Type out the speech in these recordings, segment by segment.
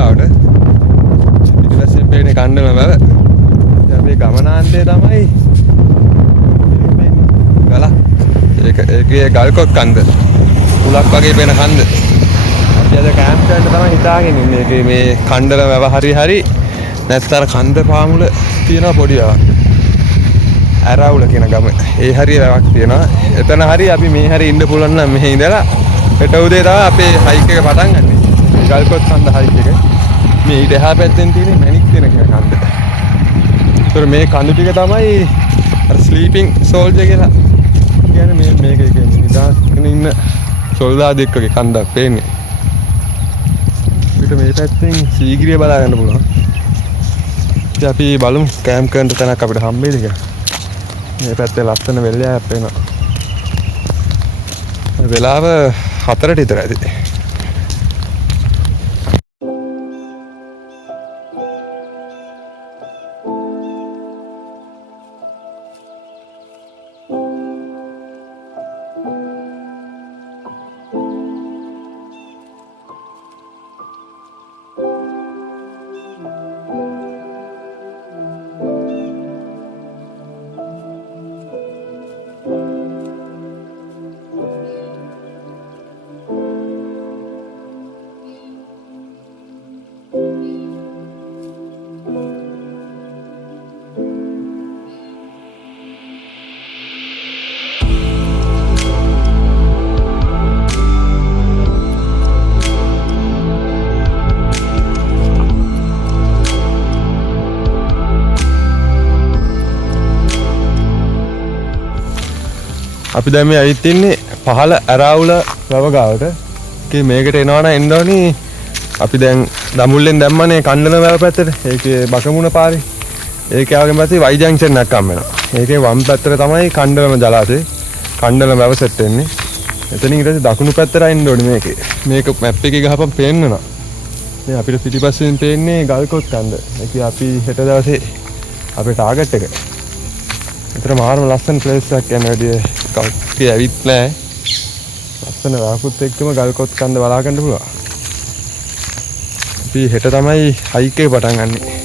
ගාවට. ඊට පස්සේ පේන්නේ කණ්ඩල වැව. අපි ගමනාන්තයේ තමයි ගලක්. ඒකේ ගල්කොත් කන්ද. උලක් වගේ පේන කන්ද. අපි අද කැම්ප් කරන්න තමයි හිතාගෙන ඉන්නේ. ඒකේ මේ කණ්ඩල වැව හරි නැත්තර කන්ද පාමුල තියෙන පොඩි වැවක්. ඇරවුල කියන ගම. ඒ හරිය වැවක් තියෙනවා. එතන හරි අපි මේ හරි ඉන්න පුළුවන් නම් මෙහෙ ඉඳලා හෙට උදේ තමයි අපේ හයික් එක පටන් ගන්නෙ. ගල්කොත් කන්ද හයික් එක. මේ ඊට එහා පැත්තෙන් තියෙන මැණික් දෙන කියන කන්ද. ඒතර මේ කඳු ටික තමයි අර ස්ලීපින් සෝල්ජර් කියලා කියන්නේ මේක නිදාගෙන ඉන්න සොල්දාදෙක්ගේ කන්දක් පේන්නේ. පිට මේ පැත්තෙන් සීගිරිය බලා ගන්න පුළුවන්. ඉතින් අපි බලමු කැම්ප් කරන්න තැනක් අපිට හම්බෙයිද කියලා. මේ පැත්තේ ලස්සන වෙල්ලයක් පේනවා. වෙලාව 4ට විතර ඇති. අපි දැන් මේ ඇවිත් ඉන්නේ පහළ ඇරාවුල වැව ගාවට. ඒකේ මේකට එනවා නම් එන්න ඕනි. අපි දැන් දඹුල්ලෙන් දැම්මනේ කණ්ඩල වැව පැත්තට. ඒකේ බකමුණ පාරේ. ඒකේ ආවගෙන් පස්සේ වයි ජංක්ෂන් එකක් හම් වෙනවා. ඒකේ වම් පැත්තට තමයි කණ්ඩලම ජලාශය. කණ්ඩල වැව සෙට් වෙන්නේ. එතනින් ඊට පස්සේ දකුණු පැත්තට එන්න ඕනි මේකේ. මේක මැප් එකේ ගහපම් පේන්නවා. මේ අපිට පිටිපස්සෙන් පේන්නේ ගල්කොත් කන්ද. ඒකේ අපි හෙට දවසේ අපේ ටාගට් එක. ඒතර මාරම ලස්සන ප්ලේස් එකක් යන වැඩි කවුරුත් ඇවිත් නැහැ. ලස්සන වාකුත් එක්කම ගල්කොත් කන්ද බලා ගන්න පුළුවන්. අපි හෙට තමයි හයික් එක පටන් ගන්නෙ.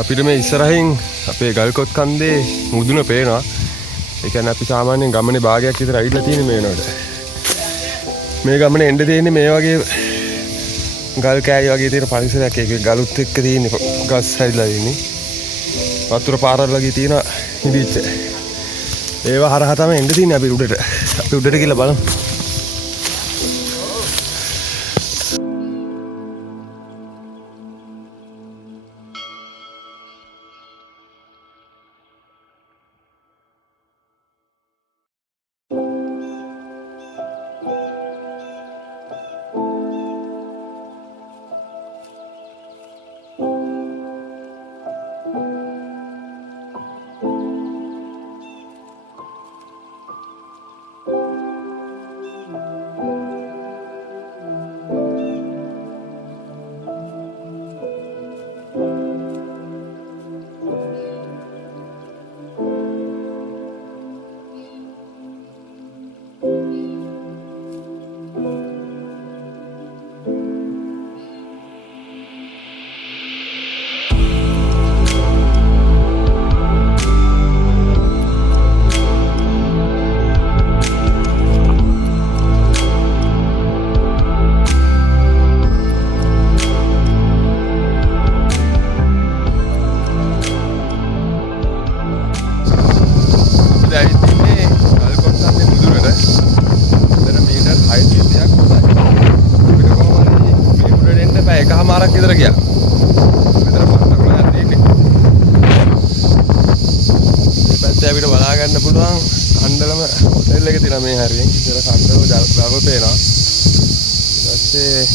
අපිට මේ ඉස්සරහින් අපේ ගල්කොත් කන්දේ මුදුන පේනවා. ඒ කියන්නේ අපි සාමාන්‍යයෙන් ගමනේ භාගයක් විතර ඇවිල්ලා තියෙන මේ වෙනකොට. මේ ගමනේ එන්න තියෙන්නේ මේ වගේ ගල් කෑලි වගේ තියෙන පරිසරයක්. ඒක ගලුත් එක්ක තියෙන ගස් හැදිලා ඉන්නේ. වතුර පාරවල් වගේ තියෙන ඉදිච්ච. ඒව හරහා තමයි එන්න තියෙන්නේ අපි උඩට. අපි උඩට ගිහලා බලමු. ගන්න පුළුවන් කණ්ඩලම හොටෙල් එකේ තියෙන මේ හරියෙන් ඉතල කණ්ඩලම ගව පේනවා. ඊට පස්සේ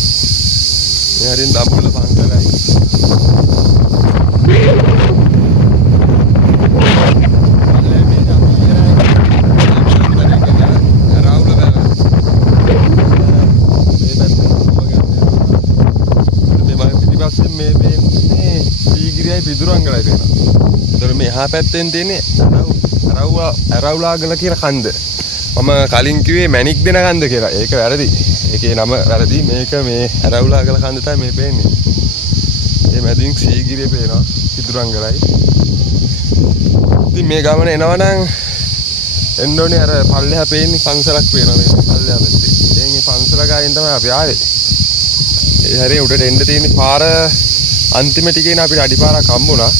මේ හරියෙන් දඹුල්ල පන්සලයි. මේ වෙන්නේ සීගිරියයි පිදුරංගලයි වෙනවා. ඒතර මේ එහා පැත්තෙන් තියෙන්නේ අරවුලාගල කියන කන්ද. මම කලින් කිව්වේ මැණික් දෙන කන්ද කියලා. ඒක වැරදි. ඒකේ නම වැරදි. මේක මේ අරවුලාගල කන්ද තමයි මේ පේන්නේ. මේ මැදින් සීගිරිය පේනවා පිදුරංගලයි. ඉතින් මේ ගමන එනවනම් එන්න ඕනේ අර පල්ලෙහා පේන්නේ පන්සලක් පේනවා මේ පල්ලෙහා පැත්තේ. දැන් මේ පන්සල ගායෙන් තමයි අපි ආවේ. ඒ හැරේ උඩට එන්න තියෙන පාර අන්තිම ටිකේන අපිට අඩිපාරක් හම්බුණා.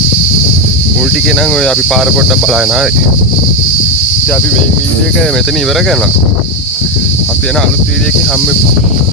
මුල් ටිකේ නම් ඔය අපි පාර පොඩ්ඩක් බලන්න ආවේ. ඉතින් අපි මේ වීඩියෝ එක මෙතන ඉවර කරනවා. අපි යන අලුත් වීඩියෝ එකකින් හම්බෙමු.